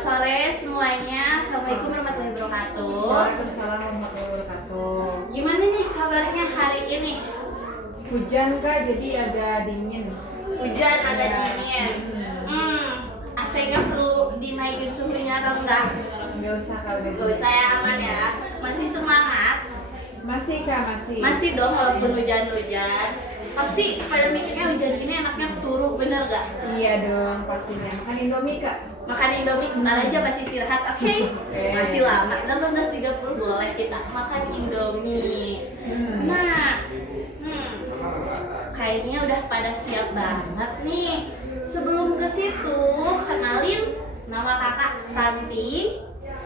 Selamat sore semuanya. Assalamualaikum warahmatullahi wabarakatuh. Waalaikumsalam warahmatullahi wabarakatuh. Gimana nih kabarnya hari ini? Hujan kak, jadi agak dingin. Hujan ada dingin. AC-nya perlu dinaikin suhunya atau enggak? Nggak usah kak, udah. Gak usah ya, aman ya. Masih semangat? Masih kak, masih. Masih dong walaupun hujan-hujan. Pasti pada mikirnya hujan gini enaknya turun, bener gak? Iya dong, pastinya. Makan Indomie kak. Makan Indomie, bentar aja masih istirahat, oke? Masih lama, 18.30 boleh kita makan Indomie. Nah, kayaknya udah pada siap banget nih. Sebelum ke situ, kenalin nama kakak Tanti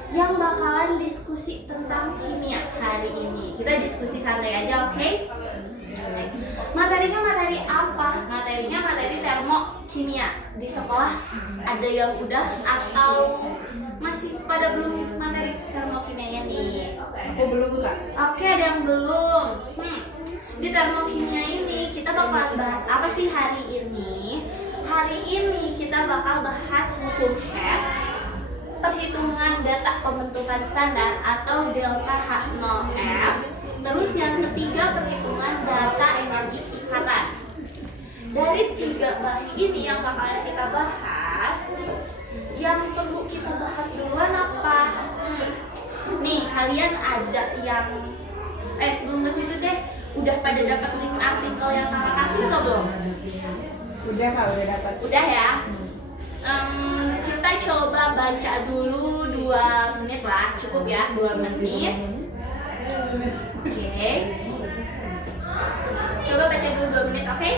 yang bakalan diskusi tentang kimia hari ini. Kita diskusi santai aja, oke? Materinya materi apa? Materinya materi termokimia. Di sekolah ada yang udah atau masih pada belum materi termokimianya nih? Aku belum kak. Oke, ada yang belum. Di termokimia ini kita bakalan bahas apa sih hari ini? Hari ini kita bakal bahas hukum Hess, perhitungan data pembentukan standar atau delta H0F. Terus yang ketiga, perhitungan data energi ikatan. Dari tiga bahan ini yang bakalan kita bahas, yang perlu kita bahas duluan apa? Nih, kalian ada yang sebelum ke situ deh, udah pada dapat link artikel yang kakak kasih atau belum? Udah kak, udah dapat. Udah ya. Kita coba baca dulu 2 menit lah, cukup ya 2 menit. Oke. Coba baca dulu 2 menit, oke?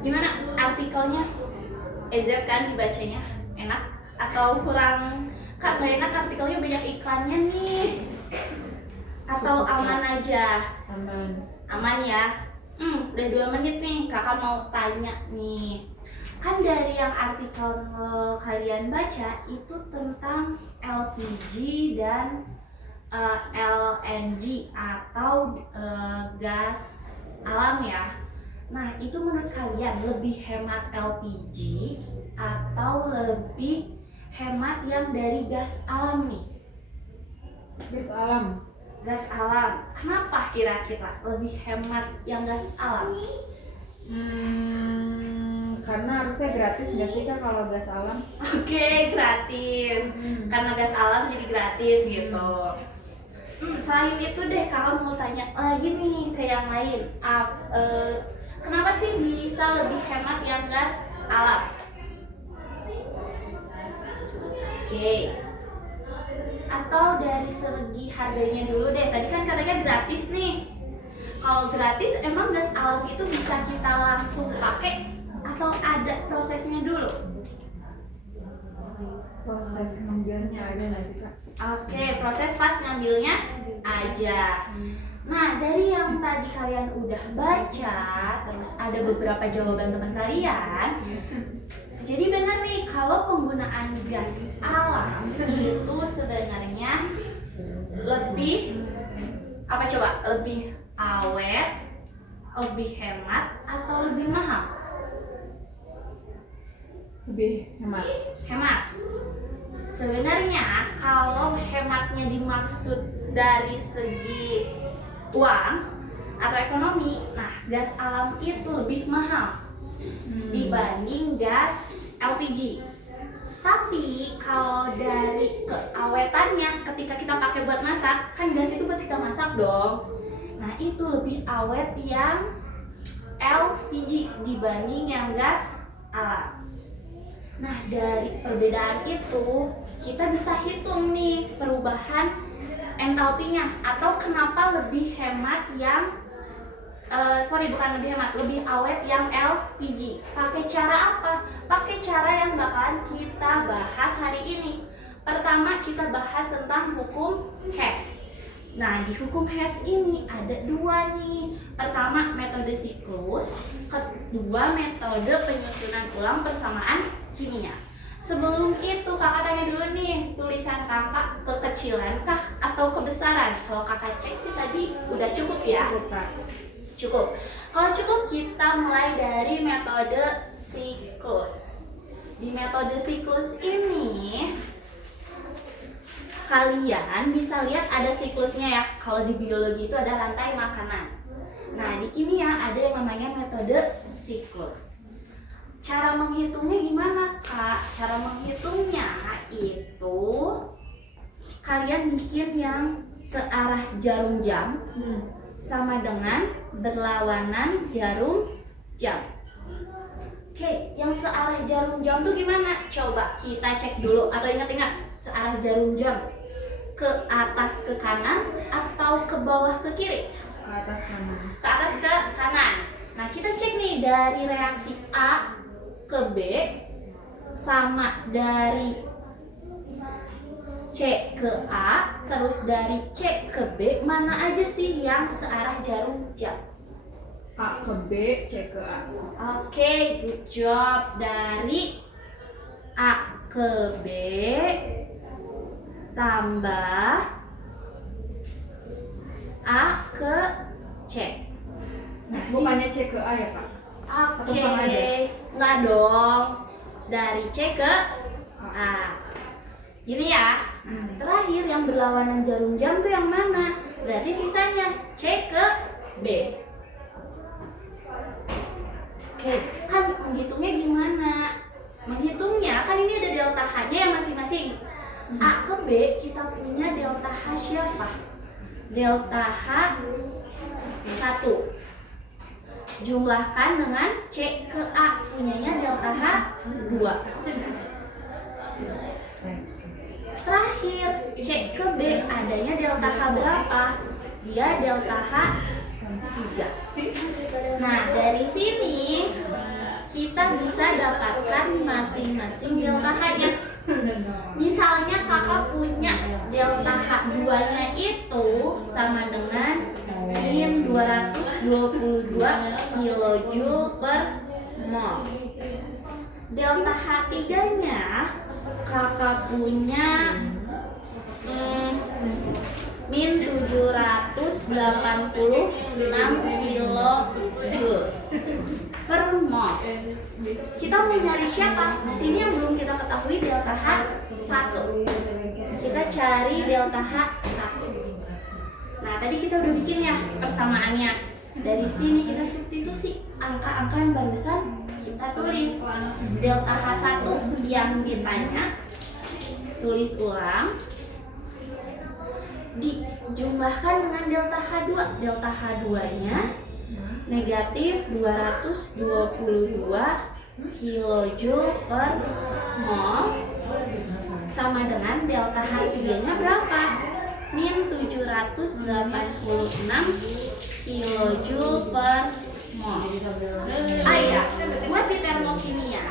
Gimana artikelnya? Ezer kan dibacanya? Enak? Atau kurang? Kak, gak enak artikelnya banyak iklannya nih. Atau aman aja? Aman. Aman ya? Udah 2 menit nih, kakak mau tanya nih. Kan dari yang artikel kalian baca itu tentang LPG dan LNG atau gas alam ya. Nah, itu menurut kalian lebih hemat LPG atau lebih hemat yang dari gas alam nih? Gas alam. Gas alam. Kenapa kira-kira lebih hemat yang gas alam? Karena harusnya gratis nggak sih kak kalau gas alam? Oke, gratis. Karena gas alam jadi gratis gitu. Selain itu deh, kakak mau tanya lagi nih ke yang lain. Kenapa sih bisa lebih hemat yang gas alam? Oke. Atau dari segi harganya dulu deh. Tadi kan katanya gratis nih. Kalau gratis emang gas alam itu bisa kita langsung pakai atau ada prosesnya dulu? Proses ngambilnya ada nggak sih kak? Oke, proses pas ngambilnya aja. Nah, dari yang tadi kalian udah baca, terus ada beberapa jawaban teman kalian. Jadi benar nih, kalau penggunaan gas alam itu sebenarnya lebih apa coba? Lebih awet, lebih hemat, atau lebih mahal? Lebih hemat. Hemat. Sebenarnya kalau hematnya dimaksud dari segi uang atau ekonomi, nah gas alam itu lebih mahal dibanding gas LPG. Tapi kalau dari keawetannya, ketika kita pakai buat masak, kan gas itu buat kita masak dong. Nah itu lebih awet yang LPG dibanding yang gas alam. Nah dari perbedaan itu kita bisa hitung nih perubahan entalpinya atau kenapa lebih hemat yang lebih awet yang LPG. Pakai cara apa? Pakai cara yang bakalan kita bahas hari ini. Pertama kita bahas tentang hukum Hess. Nah di hukum Hess ini ada 2 nih. Pertama metode siklus, kedua metode penyusunan ulang persamaan kimia. Sebelum itu kakak tanya dulu nih, tulisan kakak kekecilan kekecilan kah atau kebesaran? Kalau kakak cek sih tadi udah cukup ya. Cukup. Kalau cukup kita mulai dari metode siklus. Di metode siklus ini kalian bisa lihat ada siklusnya ya. Kalau di biologi itu ada rantai makanan. Nah, di kimia ada yang namanya metode siklus. Cara menghitungnya gimana, Kak? Cara menghitungnya itu kalian bikin yang searah jarum jam sama dengan berlawanan jarum jam. Oke, yang searah jarum jam tuh gimana? Coba kita cek dulu atau ingat-ingat searah jarum jam ke atas ke kanan atau ke bawah ke kiri? Ke atas kanan. Ke atas ke kanan. Nah, kita cek nih dari reaksi A ke B sama dari C ke A terus dari C ke B, mana aja sih yang searah jarum jam? A ke B, C ke A. Oke, good job. Dari A ke B tambah A ke C. Nah, Bukannya C ke A ya, Pak? Oke, Atau sama aja? nggak dong. Dari C ke A. Gini ya. Nah, terakhir yang berlawanan jarum jam tuh yang mana? Berarti sisanya C ke B. Oke, kan menghitungnya gimana? Menghitungnya kan ini ada delta H-nya ya masing-masing. A ke B kita punya delta H siapa? Delta H 1. Jumlahkan dengan C ke A, punyanya delta H 2. Terakhir C ke B adanya delta H berapa? Dia delta H 3. Nah, dari sini kita bisa dapatkan masing-masing delta H-nya. Misalnya kakak punya delta H2-nya itu sama dengan min 222 kJ per mol. Delta H3-nya kakak punya min 786 kJ per mol. Kita mau nyari siapa? Di sini yang belum kita ketahui delta H1. Kita cari delta H1. Nah, tadi kita udah bikin ya persamaannya. Dari sini kita substitusi angka-angka yang barusan kita tulis. Delta H1 yang ditanya tulis ulang, dijumlahkan dengan delta H2. Delta H2-nya negatif 222 kJ per mol sama dengan delta H3-nya berapa? Min 786 kJ per mol. Ya, buat di termokimia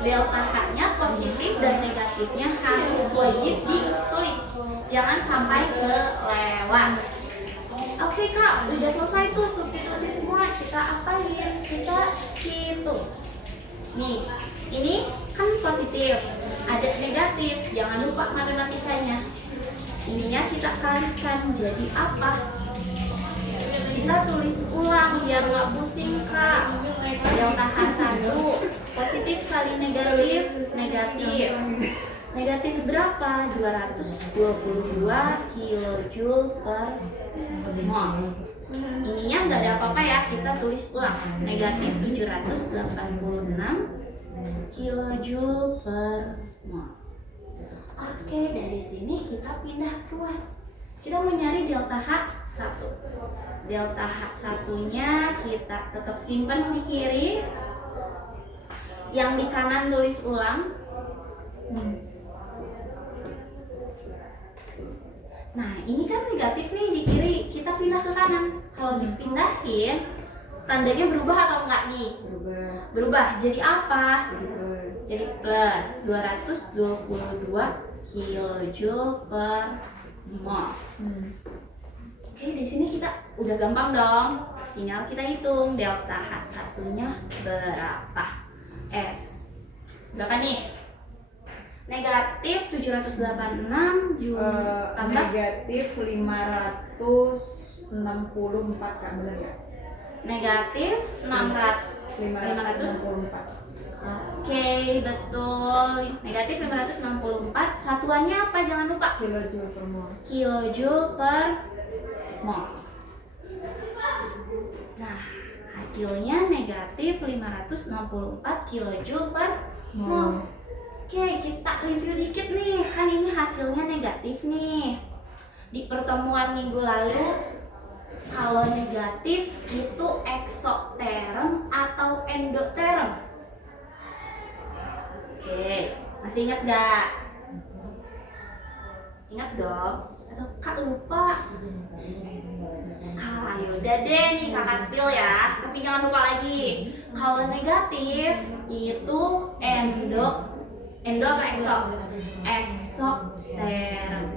delta H-nya positif dan negatifnya harus wajib ditulis, jangan sampai kelewat. Oke Kak, udah selesai tuh substitusi semua. Kita apain? Kita hitung. Nih, ini kan positif, ada negatif. Jangan lupa matematikanya. Ininya kita kalikan jadi apa? Kita tulis ulang biar nggak pusing Kak. Delta H1 positif kali negatif, negatif. Negatif berapa? 222 kJ per mol. Ininya nggak ada apa-apa ya, kita tulis ulang. Negatif 786 kJ per mol. Oke, dari sini kita pindah ruas. Kita mau nyari delta H1. Delta H1-nya kita tetap simpan di kiri. Yang di kanan tulis ulang. Nah, ini kan negatif nih di kiri, kita pindah ke kanan. Kalau dipindahin, tandanya berubah atau enggak nih? Berubah. Jadi apa? Jadi plus 222 kJ per mol. Oke, di sini kita udah gampang dong. Tinggal kita hitung delta H1-nya berapa. S. Berapa nih? Negatif 786 tambah Negatif 564 Kak, bener ya? negatif 600. 564. Oke, betul. Negatif 564. Satuannya apa? Jangan lupa. Kilojoule per mol. Kilojoule per mol. Nah, hasilnya negatif 564 kilojoule per mol. Oke, kita review dikit nih. Kan ini hasilnya negatif nih. Di pertemuan minggu lalu, kalau negatif itu eksoterm atau endoterm. Oke, masih ingat gak? Ingat dong? Atau Kak lupa? Kak, yaudah deh nih kakak spill ya. Tapi jangan lupa lagi. Kalau negatif itu endo apa ekso? Eksoterm.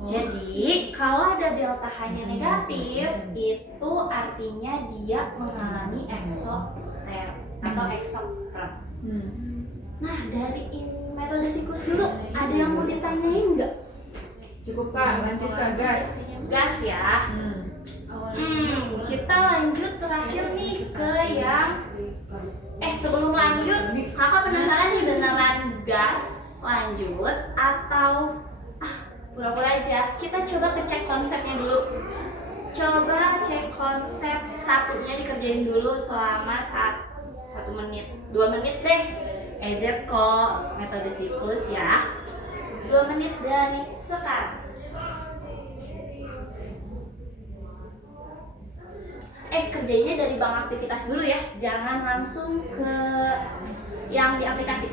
Jadi kalau ada delta H-nya negatif, itu artinya dia mengalami eksoterm atau eksoterm. Nah, dari metode siklus dulu, ada yang mau ditanyain nggak? Cukup Kak, lanjut Kak, gas. Gas ya. Kita lanjut terakhir nih ke yang sebelum lanjut, kakak penasaran nih beneran gas lanjut atau pura-pura aja? Kita coba cek konsepnya dulu. Coba cek konsep satunya dikerjain dulu selama 1 menit, 2 menit deh. EZ kok metode siklus ya. 2 menit dari sekarang. Kerjainnya dari bank aktivitas dulu ya. Jangan langsung ke yang di aplikasi.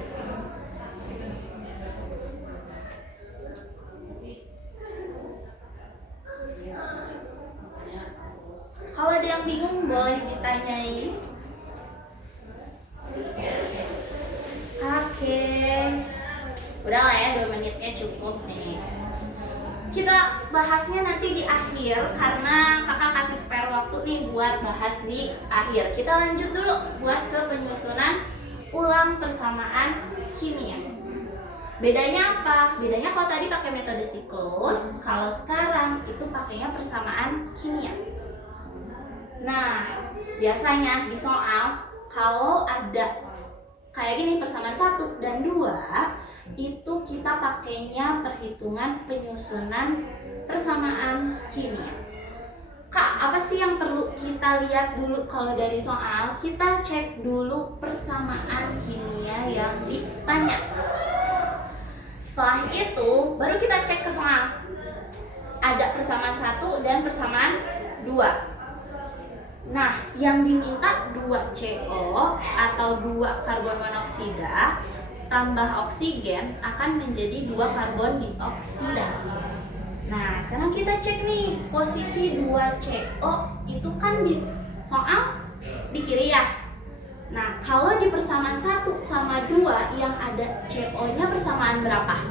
Kalau ada yang bingung boleh ditanyain. Oke. Udah lah ya, 2 menitnya cukup nih. Kita bahasnya nanti di akhir karena kakak kasih spare waktu nih buat bahas di akhir. Kita lanjut dulu buat ke penyusunan ulang persamaan kimia. Bedanya apa? Bedanya kalau tadi pakai metode siklus, kalau sekarang itu pakainya persamaan kimia. Nah, biasanya di soal kalau ada kayak gini persamaan 1 dan 2, itu kita pakainya perhitungan penyusunan persamaan kimia. Kak, apa sih yang perlu kita lihat dulu kalau dari soal? Kita cek dulu persamaan kimia yang ditanya. Setelah itu, baru kita cek ke soal. Ada persamaan 1 dan persamaan 2. Nah, yang diminta 2 CO atau 2 karbon monoksida tambah oksigen akan menjadi 2 karbon dioksida. Nah, sekarang kita cek nih posisi 2 CO itu kan di soal di kiri ya. Nah, kalau di persamaan 1 sama 2 yang ada CO-nya persamaan berapa?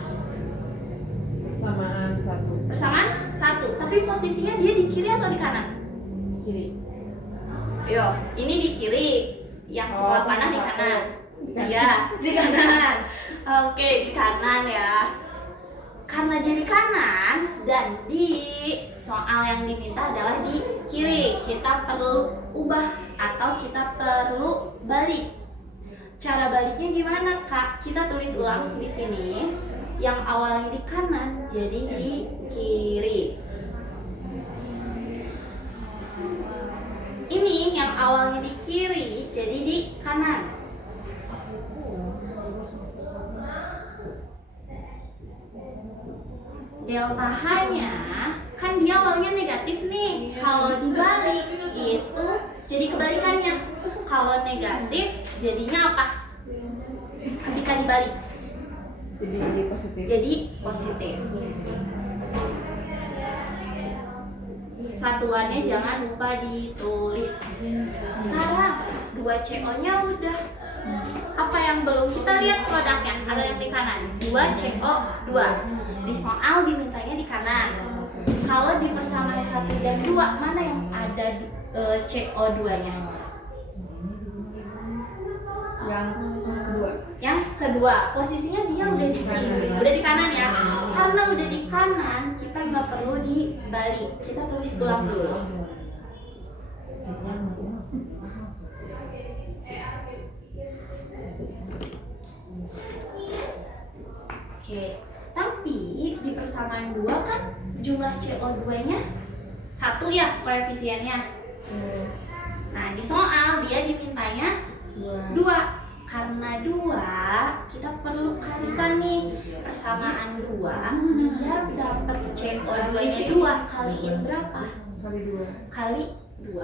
Persamaan 1. Persamaan 1, tapi posisinya dia di kiri atau di kanan? Kiri. Yo, ini di kiri, yang sebelah panas di kanan. Iya, di kanan. Oke, di kanan ya. Karena dia di kanan dan di soal yang diminta adalah di kiri, kita perlu ubah atau kita perlu balik. Cara baliknya gimana, Kak? Kita tulis ulang di sini. Yang awalnya di kanan jadi di kiri. Ini yang awalnya di kiri jadi di kanan. Delta H-nya kan dia awalnya negatif nih. Kalau dibalik itu jadi kebalikannya. Kalau negatif jadinya apa? Ketika dibalik Jadi positif. jadi positif. Satuannya jangan lupa ditulis. Sekarang 2 CO-nya udah. Apa yang belum? Kita lihat produknya. Ada yang di kanan. 2 CO2. Di soal dimintanya di kanan. Kalau di persamaan 1 dan 2, mana yang ada CO2-nya? Yang Kedua. Yang kedua, posisinya dia udah di kiri, udah di kanan ya. Karena udah di kanan, kita nggak perlu dibalik. Kita tulis ulang dulu. Oke, tapi di persamaan 2 kan jumlah CO2-nya 1 ya koefisiennya. Nah, di soal dia dimintanya 2. Karena 2, kita perlu kalikan nih persamaan 2 biar dapat CO2-nya 2 kaliin berapa? Kali 2. Kali 2.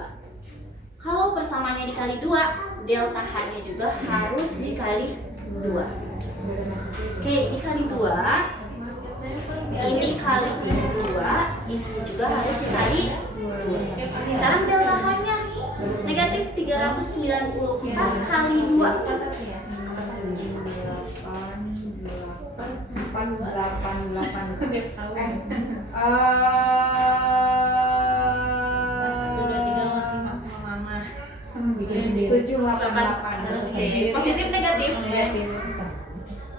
Kalau persamaannya dikali 2, delta H-nya juga harus dikali 2. Oke, ini kali 2. Ini kali 2, ini juga harus dikali 2. Sekarang delta H-nya negatif 394 kali 2. 788. Positif negatif?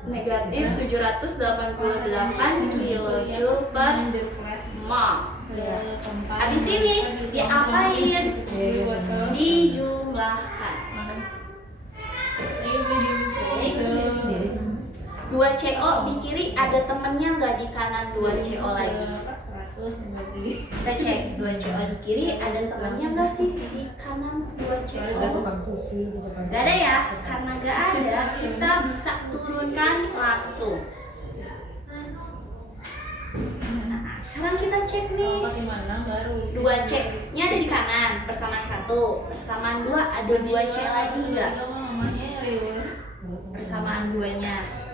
Negatif 788 kilojoule per mol. Habis ini diapain? Dijumlahkan. 2CO di kiri ada temennya nggak di kanan 2CO lagi? Kita cek 2CO di kiri ada temennya nggak sih di kanan 2CO? Gak ada ya? Karena gak ada, kita bisa turunkan langsung. Nah, sekarang kita cek nih. 2C-nya ada di kanan, persamaan 1. Persamaan 2 ada 2C lagi nggak? Persamaan 2-nya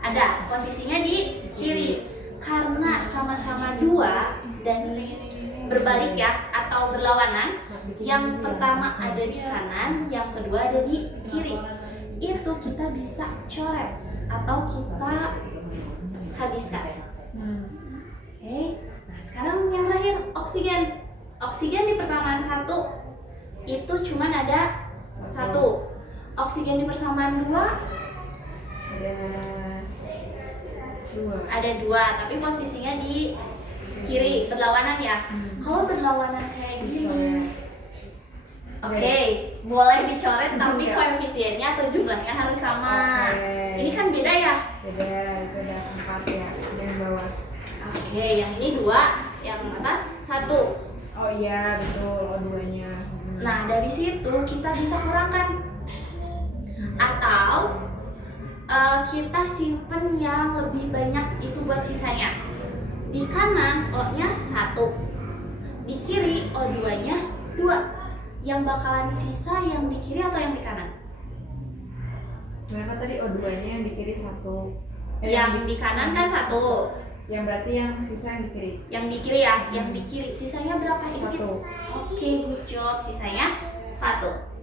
ada, posisinya di kiri. Karena sama-sama 2 dan berbalik ya, atau berlawanan, yang pertama ada di kanan, yang kedua ada di kiri. Itu kita bisa coret atau kita habiskan. Oke, nah sekarang yang terakhir, oksigen. Oksigen di persamaan 1 itu cuman ada 1. Oksigen di persamaan 2 ada 2, tapi posisinya di kiri, berlawanan ya. Kalau berlawanan kayak gini, oke, boleh dicoret tapi koefisiennya atau jumlahnya harus sama. Ini kan beda ya? Beda, itu ada 4 ya, yang bawah. Oke, yang ini 2, yang atas 1. Oh iya, betul, O2-nya. Nah, dari situ kita bisa kurangkan. Atau kita simpen yang lebih banyak itu buat sisanya. Di kanan O-nya 1, di kiri O2-nya 2. Yang bakalan sisa yang di kiri atau yang di kanan? Berapa tadi O2-nya yang di kiri 1? Yang di kanan kan 1. Yang berarti yang sisa yang di kiri. Yang di kiri ya, yang di kiri sisanya berapa? 1. Oke, good job. Sisanya 1.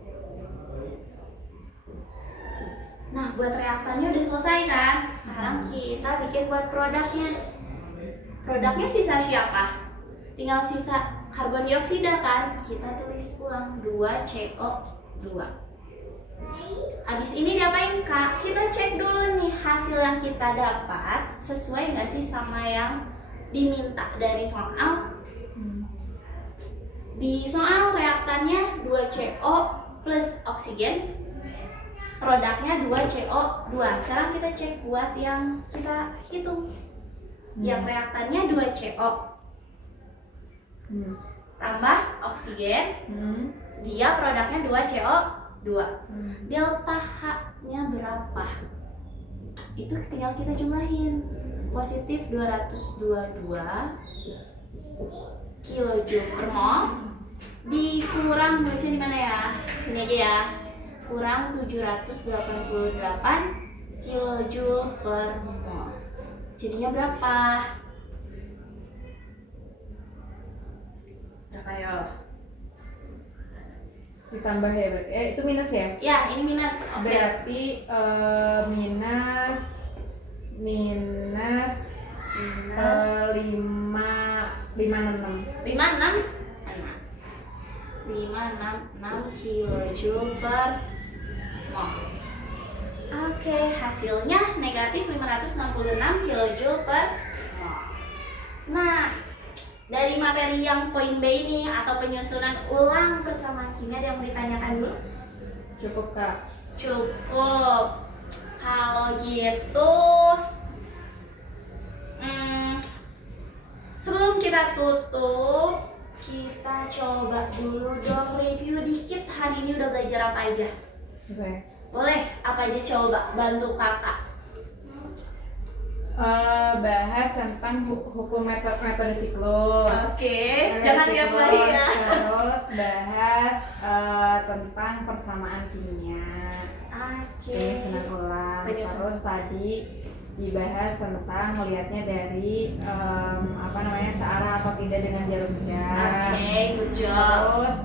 Nah, buat reaktannya udah selesai kan? Sekarang kita bikin buat produknya. Produknya sisa siapa? Tinggal sisa karbon dioksida kan? Kita tulis ulang 2CO2. Abis ini diapain Kak? Kita cek dulu nih hasil yang kita dapat sesuai nggak sih sama yang diminta dari soal. Di soal reaktannya 2CO plus oksigen, produknya 2CO2. Sekarang kita cek buat yang kita hitung. Yang reaktannya 2CO tambah oksigen, dia produknya 2CO2. Delta H-nya berapa? Itu tinggal kita jumlahin. Positif 222 kilojoule per mol dikurang, nulisnya di mana ya? Sini aja ya. Kurang 788 kilojoule per mol. Jadinya berapa? Berapa ya? Ditambah ya berarti. Itu minus ya? Ya, ini minus. Oke. Berarti minus 566 kilojoule per mol. Oke, hasilnya negatif 566 kilojoule per mol. Nah, dari materi yang poin B ini atau penyusunan ulang persamaan kimia, ada yang mau ditanyakan dulu? Cukup Kak. Cukup. Kalau gitu, sebelum kita tutup, kita coba dulu dong review dikit hari ini udah belajar apa aja. Oke. Boleh, apa aja coba bantu kakak. Bahas tentang hukum metode siklus. Oke, jangan lihat lagi ya. Terus bahas tentang persamaan kimia. Oke. Penyusunan ulang. Penyusunan. Terus tadi dibahas tentang melihatnya dari searah atau tidak dengan jarum jam. Oke, good job. Terus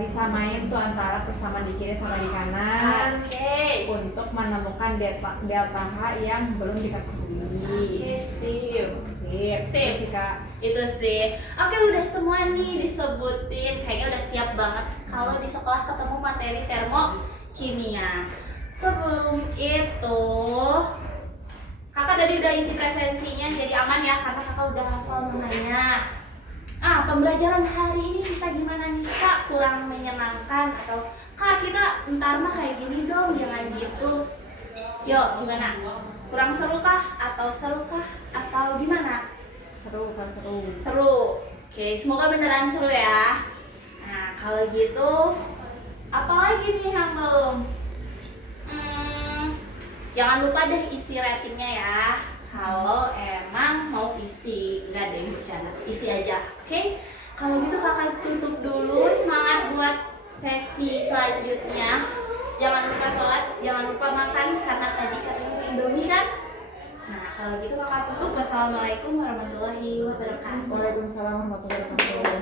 disamain tuh antara persamaan di kiri sama di kanan Oke. untuk menemukan delta H yang belum diketahui. Oke, sip. Sip. Sip. Itu sih Kak. Itu sih. Oke, udah semua nih disebutin. Kayaknya udah siap banget kalau di sekolah ketemu materi termokimia. Sebelum itu, kakak tadi udah isi presensinya, jadi aman ya karena kakak udah hafal namanya. Pembelajaran hari ini kita gimana nih Kak? Kurang menyenangkan atau Kak kita ntar mah kayak gini dong, jangan gitu. Yuk, gimana? Kurang seru kah? Atau seru kah? Atau gimana? Seru Kak, seru. Seru. Oke, semoga beneran seru ya. Nah, kalau gitu, apa lagi nih yang belum? Jangan lupa deh isi ratingnya ya. Kalau emang mau isi, enggak deh bercanda, isi aja, oke? Kalau gitu kakak tutup dulu, semangat buat sesi selanjutnya. Jangan lupa sholat, jangan lupa makan karena tadi katanya mau Indomie kan? Nah kalau gitu kakak tutup. Wassalamualaikum warahmatullahi wabarakatuh. Waalaikumsalam warahmatullahi wabarakatuh.